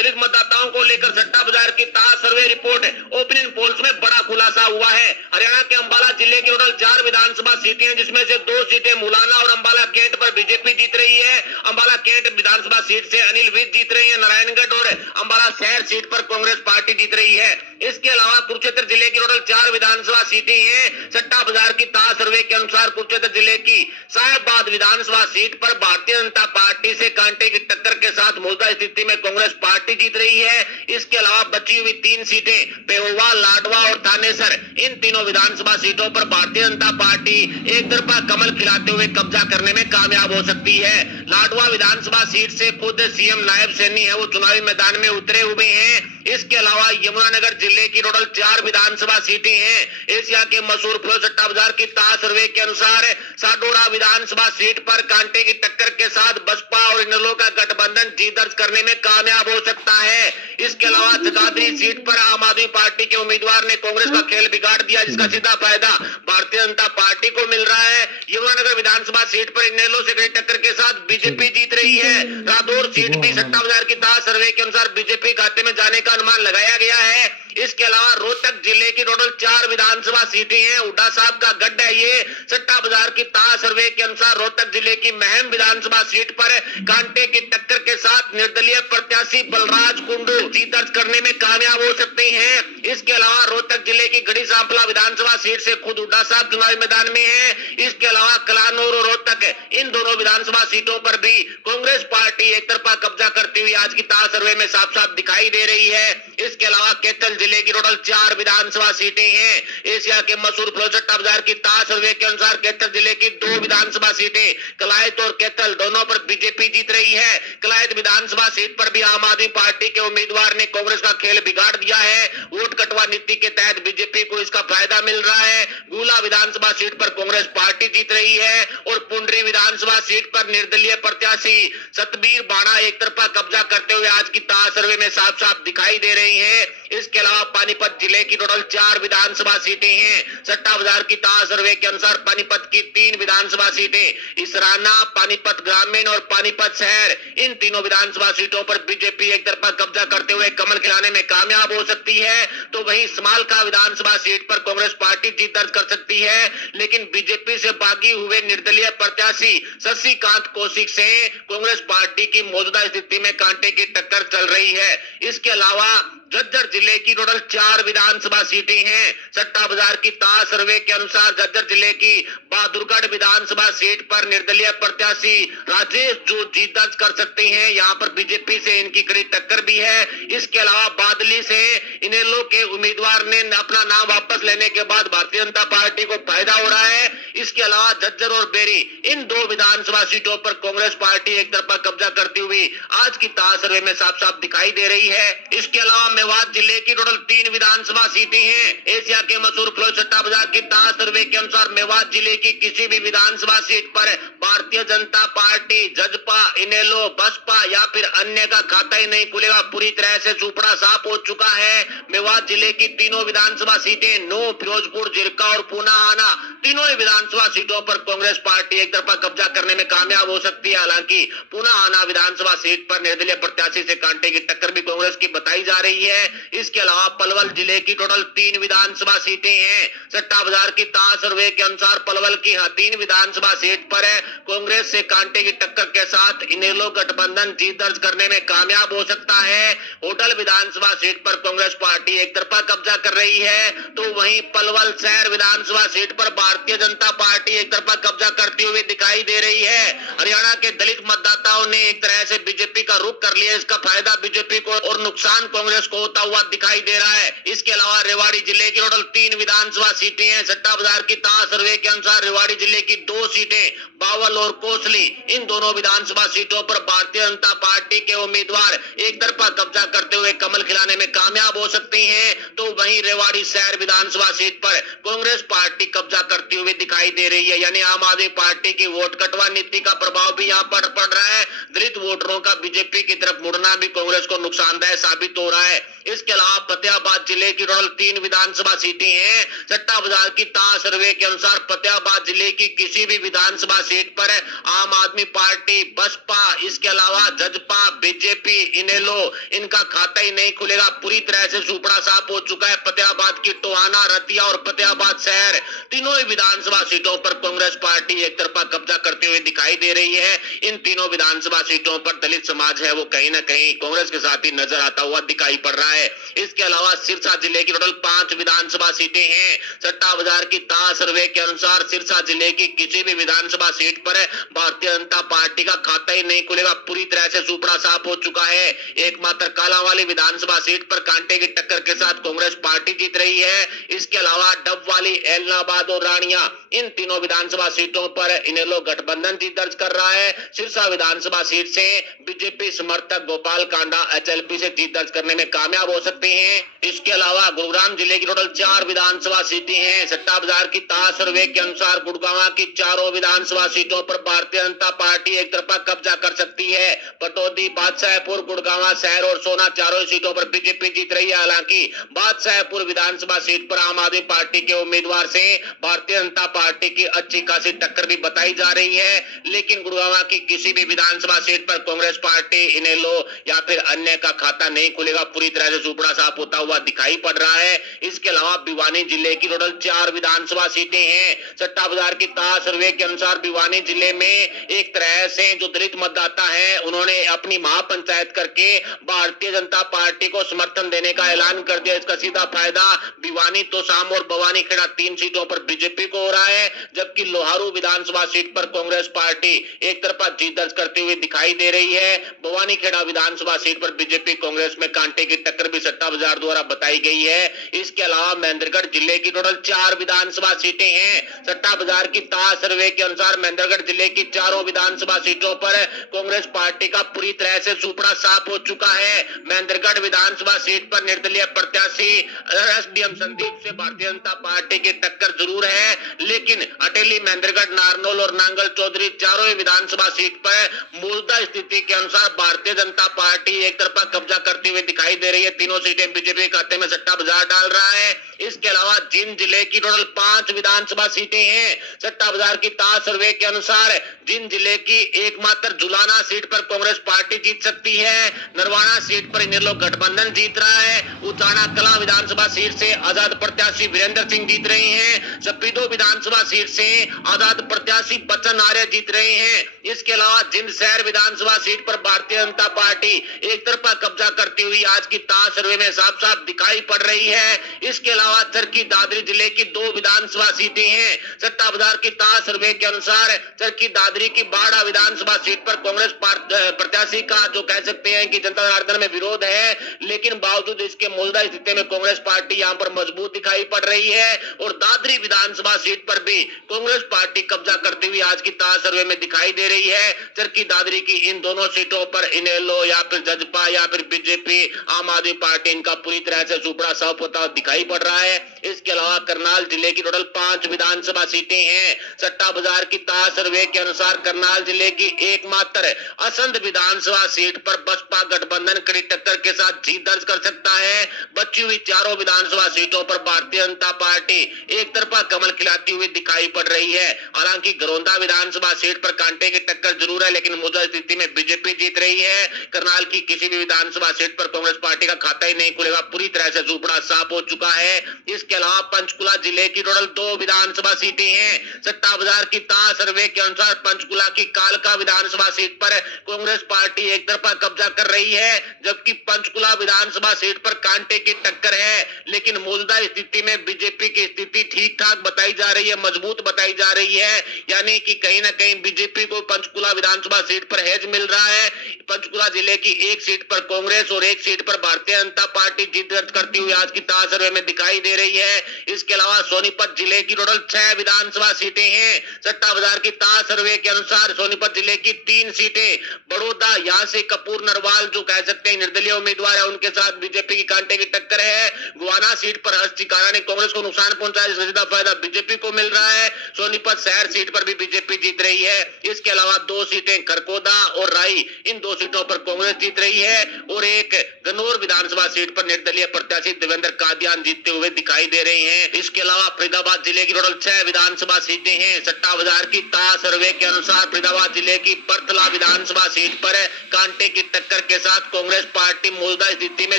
दलित मतदाताओं को लेकर सट्टा बाजार की ताजा सर्वे रिपोर्ट ओपिनियन पोल्स में बड़ा खुलासा हुआ है। हरियाणा के अंबाला जिले की टोटल 4 विधानसभा सीटें हैं, जिसमें से 2 सीटें मुलाना और अंबाला कैंट पर बीजेपी जीत रही है। अंबाला कैंट विधानसभा सीट से अनिल विज जीत रही है। नारायणगढ़ और अंबाला शहर सीट पर कांग्रेस पार्टी जीत रही है। इसके अलावा कुरुक्षेत्र जिले की टोटल 4 विधानसभा सीटें हैं। सट्टा बाजार की ताजा सर्वे के अनुसार कुरुक्षेत्र जिले की साहेबाद विधानसभा सीट पर भारतीय जनता पार्टी से कांटे की टक्कर के साथ मौजूदा स्थिति में कांग्रेस पार्टी जीत रही है। इसके अलावा बची हुई 3 सीटें पेहोवा, लाडवा और थानेसर, इन तीनों विधानसभा सीटों पर भारतीय जनता पार्टी एक तरफा कमल खिलाते हुए कब्जा करने में कामयाब हो सकती है। लाडवा विधानसभा सीट से खुद सीएम नायब सैनी है वो चुनावी मैदान में उतरे हुए हैं। इसके अलावा यमुनानगर जिले की टोटल 4 विधानसभा सीटें हैं। एशिया के मशहूर फ्लो सट्टा बाजार की ताजा सर्वे के अनुसार साडोरा विधानसभा सीट पर कांटे की टक्कर के साथ बसपा और इनेलो का गठबंधन जीत दर्ज करने में कामयाब हो सकता है। इसके अलावा जगाधरी सीट पर आम आदमी पार्टी के उम्मीदवार ने कांग्रेस का खेल बिगाड़ दिया, जिसका सीधा फायदा भारतीय जनता पार्टी को मिल रहा है। यमुनानगर विधानसभा सीट पर इनेलो से कड़ी टक्कर के साथ बीजेपी जीत रही है। रादौर सीट भी सट्टा बाजार की ताजा सर्वे के अनुसार बीजेपी खाते में जाने का अनुमान लगाया गया है। इसके अलावा रोहतक जिले की टोटल 4 विधानसभा सीटें हैं। हुड्डा साहब का गढ़ है ये। सट्टा बाजार की ताजा सर्वे के अनुसार रोहतक जिले की महम विधानसभा सीट पर कांटे की टक्कर के साथ निर्दलीय प्रत्याशी बलराज कुंडू जीत दर्ज करने में कामयाब हो सकते हैं। इसके अलावा रोहतक जिले की गढ़ी सांपला विधानसभा सीट से खुद हुड्डा साहब चुनावी मैदान में है। इसके अलावा कलानौर और रोहतक, इन दोनों विधानसभा सीटों पर भी कांग्रेस पार्टी एक तरफा कब्जा करती हुई आज की ताजा सर्वे में साफ साफ दिखाई दे रही है। इसके अलावा कैथल जिले की टोटल 4 विधानसभा सीटें हैं। एशिया के मशहूर फ्लो सट्टा बाजार की ताजा सर्वे के अनुसार कैथल जिले की 2 विधानसभा सीटें कलायत और कैथल दोनों पर बीजेपी जीत रही है। कलायत विधानसभा सीट पर भी आम आदमी पार्टी के उम्मीदवार ने कांग्रेस का खेल बिगाड़ दिया है। वोट कटवा नीति के तहत बीजेपी को इसका फायदा मिल रहा है। गुला विधानसभा सीट पर कांग्रेस पार्टी जीत रही है और पुंडरी विधानसभा सीट पर निर्दलीय प्रत्याशी सतबीर बाणा एक तरफा कब्जा करते हुए आज की ताजा सर्वे में साफ साफ दिखाई दे रही है। इसके अलावा पानीपत जिले की टोटल 4 विधानसभा सीटें हैं। सट्टा बाजार की ताजा सर्वे के अनुसार पानीपत की 3 विधानसभा सीटें इसराना, पानीपत ग्रामीण और पानीपत शहर, इन तीनों विधानसभा सीटों पर बीजेपी एक तरफा कब्जा करते हुए कमल खिलाने में कामयाब हो सकती है। तो वहीं समालखा विधानसभा सीट पर कांग्रेस पार्टी जीत दर्ज कर सकती है, लेकिन बीजेपी से बागी हुए निर्दलीय प्रत्याशी शशिकांत कौशिक से कांग्रेस पार्टी की मौजूदा स्थिति में कांटे की टक्कर चल रही है। इसके अलावा झज्जर जिले की टोटल 4 विधानसभा सीटें हैं। सट्टा बाजार की ताजा सर्वे के अनुसार झज्जर जिले की बहादुरगढ़ विधानसभा सीट पर निर्दलीय प्रत्याशी राजेश जो जीत दर्ज कर सकते हैं। यहाँ पर बीजेपी से इनकी कड़ी टक्कर भी है। इसके अलावा बादली से इनेलो के उम्मीदवार ने अपना नाम वापस लेने के बाद भारतीय जनता पार्टी को फायदा हो रहा है। इसके अलावा झज्जर और बेरी, इन 2 विधानसभा सीटों पर कांग्रेस पार्टी एक तरफा कब्जा करती हुई आज की ताजा सर्वे में साफ साफ दिखाई दे रही है। इसके अलावा मेवात जिले की टोटल 3 विधानसभा सीटें हैं। एशिया के मशहूर फ्लो सट्टा बाजार की ताजा सर्वे के अनुसार मेवात जिले की किसी भी विधानसभा सीट पर भारतीय जनता पार्टी, जजपा, इनेलो, बसपा या फिर अन्य का खाता ही नहीं खुलेगा। पूरी तरह से सुपड़ा साफ हो चुका है। मेवात जिले की तीनों विधानसभा सीटें नू, फिरोजपुर, जिरका और पूनाहाना, तीनों ही विधानसभा सीटों पर कांग्रेस पार्टी एक तरफा कब्जा करने में कामयाब हो सकती है। हालांकि पूनाहाना विधानसभा सीट पर निर्दलीय प्रत्याशी से कांटे की टक्कर भी कांग्रेस की बताई जा रही है। इसके अलावा पलवल जिले की टोटल 3 विधानसभा सीटें हैं। सट्टा बाजार की ताजा सर्वे के अनुसार पलवल की 3 विधानसभा सीट पर कांग्रेस से कांटे की टक्कर के साथ इनेलो गठबंधन जीत दर्ज करने में कामयाब हो सकता है। होटल विधानसभा सीट पर कांग्रेस पार्टी एक तरफा कब्जा कर रही है, तो वहीं पलवल शहर विधानसभा सीट पर भारतीय जनता पार्टी एक तरफा कब्जा करती हुई दिखाई दे रही है। हरियाणा के दलित मतदाताओं ने एक तरह से बीजेपी का रुख कर लिया। इसका फायदा बीजेपी को और नुकसान कांग्रेस को होता हुआ दिखाई दे रहा है। इसके अलावा रेवाड़ी जिले की टोटल 3 विधानसभा सीटें हैं। सट्टा बाजार की ताजा सर्वे के अनुसार रेवाड़ी जिले की 2 सीटें बावल और कोसली, इन दोनों विधानसभा सीटों पर भारतीय जनता पार्टी के उम्मीदवार एक तरफा कब्जा करते हुए कमल खिलाने में कामयाब हो सकते हैं। तो वहीं रेवाड़ी शहर विधानसभा सीट पर कांग्रेस पार्टी कब्जा करती हुई दिखाई दे रही है। यानी आम आदमी पार्टी की वोट कटवा नीति का प्रभाव भी यहाँ पर पड़ रहा है। दलित वोटरों का बीजेपी की तरफ मुड़ना भी कांग्रेस को नुकसानदायक साबित हो रहा है। इसके अलावा फतेहाबाद जिले की टोटल 3 विधानसभा सीटें हैं। सट्टा बाजार की ताज सर्वे के अनुसार फतेहाबाद जिले की किसी भी विधानसभा सीट पर आम आदमी पार्टी, बसपा, इसके अलावा जजपा, बीजेपी, इनेलो, इनका खाता ही नहीं खुलेगा। पूरी तरह से सुपड़ा साफ हो चुका है। फतेहाबाद की टोहाना, रतिया और फतेहाबाद शहर तीनों ही विधानसभा सीटों पर कांग्रेस पार्टी एक तरफा कब्जा करते हुए दिखाई दे रही है। इन तीनों विधानसभा सीटों पर दलित समाज है वो कहीं ना कहीं कांग्रेस के साथ ही नजर आता हुआ दिखाई पड़ रहा है। इसके अलावा सिरसा जिले की टोटल 5 विधानसभा सीटें हैं। सट्टा बाजार की ताज सर्वे के अनुसार सिरसा जिले की किसी भी विधानसभा सीट पर भारतीय जनता पार्टी का खाता ही नहीं खुलेगा। पूरी तरह से सुपड़ा साफ हो चुका है। एकमात्र कालावाली विधानसभा सीट पर कांटे की टक्कर के साथ कांग्रेस पार्टी जीत रही है। इसके अलावा डबवाली, एलनाबाद और रानिया, इन तीनों विधानसभा सीटों पर इनेलो गठबंधन जीत दर्ज कर रहा है। सिरसा विधानसभा सीट से बीजेपी समर्थक गोपाल कांडा एचएलपी से जीत दर्ज करने में कामयाब हो सकते हैं। इसके अलावा गुरुग्राम जिले की टोटल 4 विधानसभा सीटें हैं। सट्टा बाजार की ताज सर्वे के अनुसार गुड़गांव की चारों विधानसभा सीटों पर भारतीय जनता पार्टी एक तरफा कब्जा कर सकती है। पटौदी, बादशाहपुर, गुड़गांव शहर और सोना चारों सीटों पर बीजेपी जीत रही है। हालांकि बादशाहपुर विधानसभा सीट पर आम आदमी पार्टी के उम्मीदवार से भारतीय जनता पार्टी की अच्छी खासी टक्कर भी बताई जा रही है। लेकिन गुड़गांव की किसी भी विधानसभा सीट पर कांग्रेस पार्टी, इनेलो या फिर अन्य का खाता नहीं खुलेगा। पूरी तरह से सुपड़ा साफ होता हुआ दिखाई पड़ रहा है। इसके अलावा भिवानी जिले की टोटल 4 विधानसभा सीटें हैं। सट्टा बाजार की ताज सर्वे के अनुसार भिवानी जिले में एक तरह से जो दलित मतदाता है उन्होंने अपनी महापंचायत करके भारतीय जनता पार्टी को समर्थन देने का ऐलान कर दिया। इसका सीधा फायदा भिवानी, तोशाम और भवानी खेड़ा 3 सीटों पर बीजेपी को हो रहा है। जबकि लोहारू विधानसभा सीट पर कांग्रेस पार्टी एक तरफा जीत दर्ज करते हुए दिखाई दे रही है। भवानी खेड़ा विधानसभा सीट पर बीजेपी कांग्रेस में कांटे की टक्कर भी सट्टा बाजार द्वारा बताई गई है। इसके अलावा महेंद्रगढ़ जिले की टोटल 4 विधानसभा सीटें हैं। सट्टा बाजार की ताज सर्वे के अनुसार महेंद्रगढ़ जिले की चारों विधानसभा सीटों पर कांग्रेस पार्टी का पूरी तरह से सुपड़ा साफ हो चुका है। महेंद्रगढ़ विधानसभा सीट पर निर्दलीय प्रत्याशी एसडीएम संदीप से भारतीय जनता पार्टी की टक्कर जरूर है। लेकिन अटेली, महेंद्रगढ़, नारनौल और नांगल चौधरी चारों ही विधानसभा सीट पर मौजूदा स्थिति के अनुसार भारतीय जनता पार्टी एक तरफा कब्जा करती हुई दिखाई दे रही है। तीनों सीटें बीजेपी खाते में सट्टा बाजार डाल रहा है। इसके अलावा जिन जिले की टोटल 5 विधानसभा सीटें हैं। सट्टा बाजार की ताज सर्वे के अनुसार जिन जिले की एकमात्र जुलाना सीट पर कांग्रेस पार्टी जीत सकती है। नरवाना सीट पर इनेलो गठबंधन जीत रहा है। उचाना कला विधानसभा सीट से आजाद प्रत्याशी वीरेंद्र सिंह जीत रहे हैं। सपीदो विधानसभा सीट से आजाद प्रत्याशी बच्चन आर्य जीत रहे हैं। इसके अलावा जिंद शहर विधानसभा सीट पर भारतीय जनता पार्टी एक तरफा कब्जा करती हुई आज की ताज सर्वे में साफ साफ दिखाई पड़ रही है। इसके अलावा चरखी दादरी जिले की 2 विधानसभा सीटें हैं। सट्टा बाजार की ताज सर्वे के अनुसार चरखी दादरी की बाड़ा विधानसभा सीट पर कांग्रेस प्रत्याशी का जो कह सकते हैं कि जनता जनार्दन में विरोध है, लेकिन बावजूद इसके मौजूदा स्थिति में कांग्रेस पार्टी यहां पर मजबूत दिखाई पड़ रही है। और दादरी विधानसभा सीट पर भी कांग्रेस पार्टी कब्जा करती हुई आज की ताज सर्वे में दिखाई दे रही है। चरखी दादरी की इन दोनों सीटों पर इनेलो या फिर जजपा या फिर बीजेपी, आम आदमी पार्टी, इनका पूरी तरह से सुपड़ा साफ होता दिखाई पड़ रहा है। इसके अलावा करनाल जिले की टोटल 5 विधानसभा सीटें हैं। सट्टा बाजार की ताज सर्वे के अनुसार करनाल जिले की एकमात्र असंध विधानसभा सीट पर बसपा गठबंधन कड़ी टक्कर के साथ जीत दर्ज कर सकता है। बची हुई चारों विधानसभा सीटों पर भारतीय जनता पार्टी एक तरफा कमल खिलाती हुई दिखाई पड़ रही है। हालांकि गरौंदा विधानसभा सीट पर कांटे की टक्कर जरूर है, लेकिन मौजूदा स्थिति में बीजेपी जीत रही है। करनाल की किसी भी विधानसभा सीट पर कांग्रेस पार्टी का खाता ही नहीं खुलेगा। पूरी तरह से सुपड़ा साफ हो चुका है। इसके अलावा पंचकुला जिले की टोटल 2 विधानसभा सीटें हैं। सट्टा बाजार की ताज सर्वे के अनुसार पंचकुला की कालका विधानसभा सीट पर कांग्रेस पार्टी एक तरफा कब्जा कर रही है, जबकि पंचकुला विधानसभा सीट पर कांटे की टक्कर है। लेकिन मौजूदा स्थिति में बीजेपी की स्थिति ठीक ठाक बताई जा रही है, मजबूत बताई जा रही है। यानी कि कहीं ना कहीं बीजेपी को पंचकुला विधानसभा सीट पर हेज मिल रहा है। पंचकुला जिले की एक सीट पर कांग्रेस और एक सीट पर भारतीय जनता पार्टी जीत दर्ज करती हुई आज की ताज सर्वे में दिखाई दे रही है। इसके अलावा सोनीपत जिले की टोटल 6 विधानसभा सीटें हैं। सट्टा बाजार की ताज सर्वे के अनुसार सोनीपत जिले की 3 सीटें, बड़ौदा यहाँ से कपूर नरवाल जो कह सकते हैं निर्दलीय उम्मीदवार है, उनके साथ बीजेपी की कांटे की टक्कर है। गुवाना सीट पर हर्ष चिकारा ने कांग्रेस को नुकसान पहुंचाया, जिसका सीधा फायदा बीजेपी को मिल रहा है। सोनीपत शहर सीट पर भी बीजेपी जीत रही है। इसके अलावा 2 सीटें खरगोदा और राई, इन 2 सीटों पर कांग्रेस जीत रही है और एक गन्नौर विधानसभा सीट पर निर्दलीय प्रत्याशी देवेंद्र कादियान जीतते हुए दिखाई दे रहे हैं। इसके अलावा फरीदाबाद जिले की टोटल 6 विधानसभा सीटें हैं। सट्टा बाजार की ताज सर्वे के अनुसार फरीदाबाद जिले की बरतला विधानसभा सीट पर कांटे की टक्कर के साथ कांग्रेस पार्टी मौजूदा स्थिति में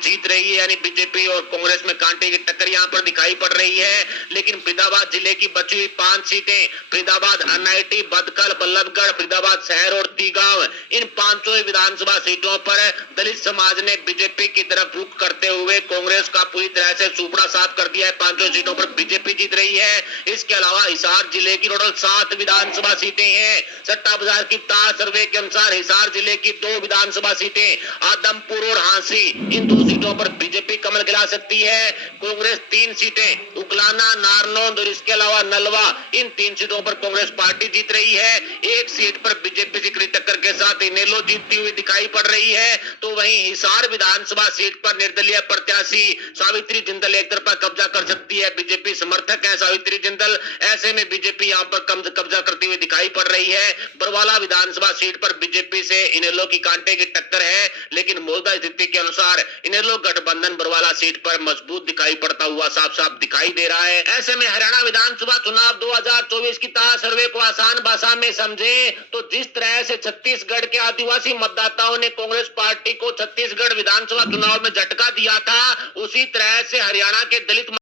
जीत रही है, यानी बीजेपी और कांग्रेस में कांटे की टक्कर यहां पर दिखाई पड़ रही है। लेकिन फरीदाबाद जिले की बची हुई 5 सीटें, फरीदाबाद अनाइटी, बदकल, बल्लभगढ़, फरीदाबाद शहर और तीगांव, इन 5 विधानसभा सीटों पर दलित समाज ने बीजेपी की तरफ रुख करते हुए कांग्रेस का पूरी तरह से सुपड़ा साफ कर दिया है। 5 सीटों पर बीजेपी जीत रही है। इसके अलावा हिसार जिले की टोटल 7 विधानसभा सीटें हैं। सट्टा बाजार की ताज सर्वे के अनुसार हिसार जिले की 2 विधानसभा सीटें, आदमपुर और हांसी, इन 2 सीटों पर बीजेपी कमल खिला सकती है। कांग्रेस 3 सीटें, उकलाना, नारनौंद और इसके अलावा नलवा, इन 3 सीटों पर कांग्रेस पार्टी जीत रही है। एक सीट पर बीजेपी से कड़ी टक्कर के साथ इनेलो जीतती हुई दिखाई पड़ रही है। तो वहीं हिसार विधानसभा सीट पर निर्दलीय प्रत्याशी सावित्री जिंदल एक तरफा कब्जा कर सकती है। बीजेपी समर्थक है सावित्री जिंदल, ऐसे में बीजेपी यहां पर कब्जा करती हुई दिखाई पड़ रही है। बरवाला विधानसभा सीट पर बीजेपी से इनेलो की कांटे की टक्कर है, लेकिन मौजूदा स्थिति के अनुसार इनेलो गठबंधन बरवाला सीट पर मजबूत दिखाई पड़ता हुआ साफ साफ दिखाई दे रहा है। ऐसे में हरियाणा विधानसभा चुनाव 2024 की ताज सर्वे को आसान भाषा में समझे तो जिस तरह से छत्तीसगढ़ के आदिवासी मतदाताओं ने कांग्रेस पार्टी को छत्तीसगढ़ विधानसभा चुनाव में झटका दिया था, उसी तरह से हरियाणा के दलित